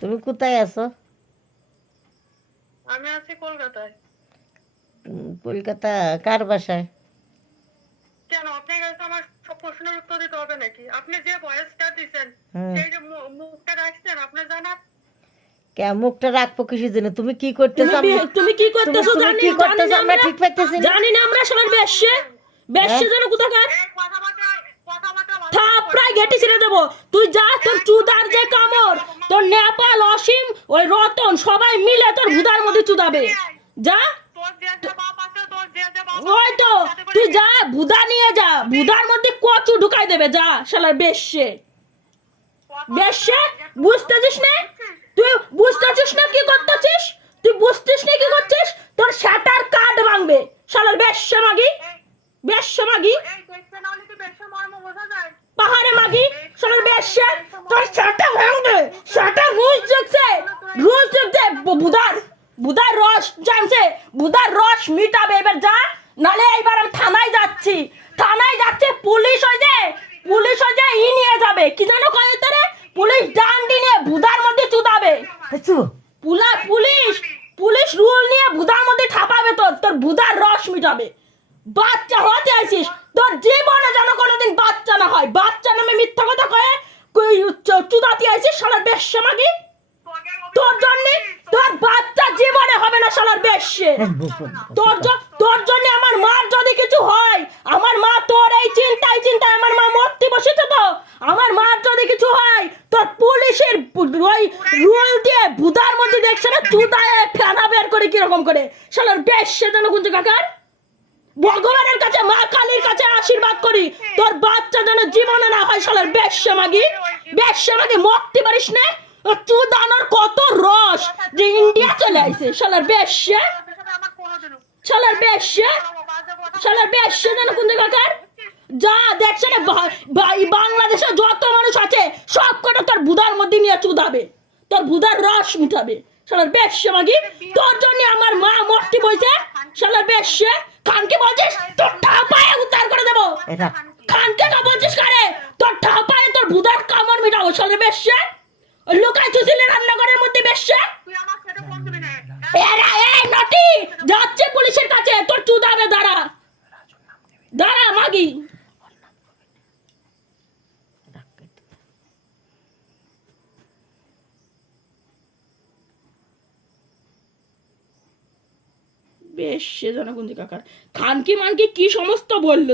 তুমি কোথায় আছো? আমি আছি কলকাতায়। কলকাতা কার বাসায়? কেন আপনার কাছে আমার সব প্রশ্নের উত্তর দিতে হবে নাকি? আপনি যে ভয়েসটা দিচ্ছেন সেই যে মুখটা রাখছেন আপনার জানা? কে মুখটা রাখবো কিসের জন্য? তুমি কি করতেছো? তুমি কি করতেছো তুমি কি করতেছো? আমরা ঠিক পাইতেছি না। জানি না আমরা সবার বেশ্যে বেশ্যে যেন কোথাকার থাপড়ায় ঘেটে ছেড়ে দেবো। তুই যা, তোর চুদার যে কামড়, তোর নেপাল, অসীম, ওই রতন সবাই মিলে তোর ভুদার মধ্যে চুদাবে। যা, ওই তো তুই যা, ভুদা নিয়ে যা, ভুদার মধ্যে কচু ঢুকাই দেবে। যা শালার বেশ্যে বেশ্যে, বুঝতেছিস না? তুই বুঝতেছিস না কি করতেছিস? তুই বুঝতিস না কি করছিস? তোর শাটার কার্ড ভাঙবে শালার বেশ্যে মাগি, বেশ্যে মাগি, পাহাড়ে মাগি, শালার বেশ্যে। তোর শাটা ভাঙবে, শাটা রুলস দেখছে, রুলস দেখছে। বুদার রস জানছে, বুদার রস মিটাবে। এবার যা, নালে এইবার আমি থানায় যাচ্ছি, থানায় যাচ্ছে। পুলিশ হয় যে ই নিয়ে যাবে, কি জানো কয় তোরে? পুলিশ ডান্ডি নিয়ে ভুদার মধ্যে চুদাবে। পুলিশ রুল নিয়ে ভুদার মধ্যে ঠাপাবে। তোর ভুদার রস মিটাবে। বাচ্চা হতে আইছিস, তোর জীবনে যেন কোনোদিন বাচ্চা না হয়। বাচ্চা নামে মিথ্যা কথা কয়ে চুদাতি আইছিস শালার বেশ্যে মাগি। তোর জন্য তোর বাচ্চা জীবনে হবে না শালার বেশ্যে। তোর জন্য আমার মার যদি কিছু হয়, আমার মা তোর এই চিন্তায় আমার মা মরতে বসেছে। তো আমার মার যদি কিছু হয়, তোর পুলিশের ওই রুল দিয়ে ভুদার মধ্যে দেখছে না চুদায় ফেনা বের করে কিরকম করে শালার বেশ্যে যেন কোন কাকার। ভগবানের কাছে, মা কালীর কাছে আশীর্বাদ করি তোর বাচ্চা যেন জীবনে না হয় শালার বেশ্যে মাগি। বেশ্যে মাগি মরতে পারিস না। চুদানোর কত রস যে ইন্ডিয়া চলে আইছে শালার বেশ্যে, শালার বেশ্যে, শালার বেশ্যে যেন কোন কাকার। যা দেখছে না বাংলাদেশে যত মানুষ আছে সব কটা তোর ভুদার মধ্যে নিয়ে চুদাবে, তোর ভুদার রস মিটাবে শালার বেশ্যে মাগি। তোর জন্য আমার মা মরতে বইছে শালার বেশ্যে। খানকে বলছিস তোর ঠাপায়ে উদ্ধার করে দেবো। খানকে না বলছিস কারে? তোর ঠাপায়ে তোর ভুদার কামড় মিটাবো শালার বেশ্যে। লুকাই চুছিলি রান্নাঘরের মধ্যে বেশ্যে। এই নটি যাচ্ছে পুলিশের কাছে, তোর চুদাবে। দাঁড়া দাঁড়া মাগি। বেশ সে জানা কোন কাকার খানকি মানকি কি সমস্ত বললো।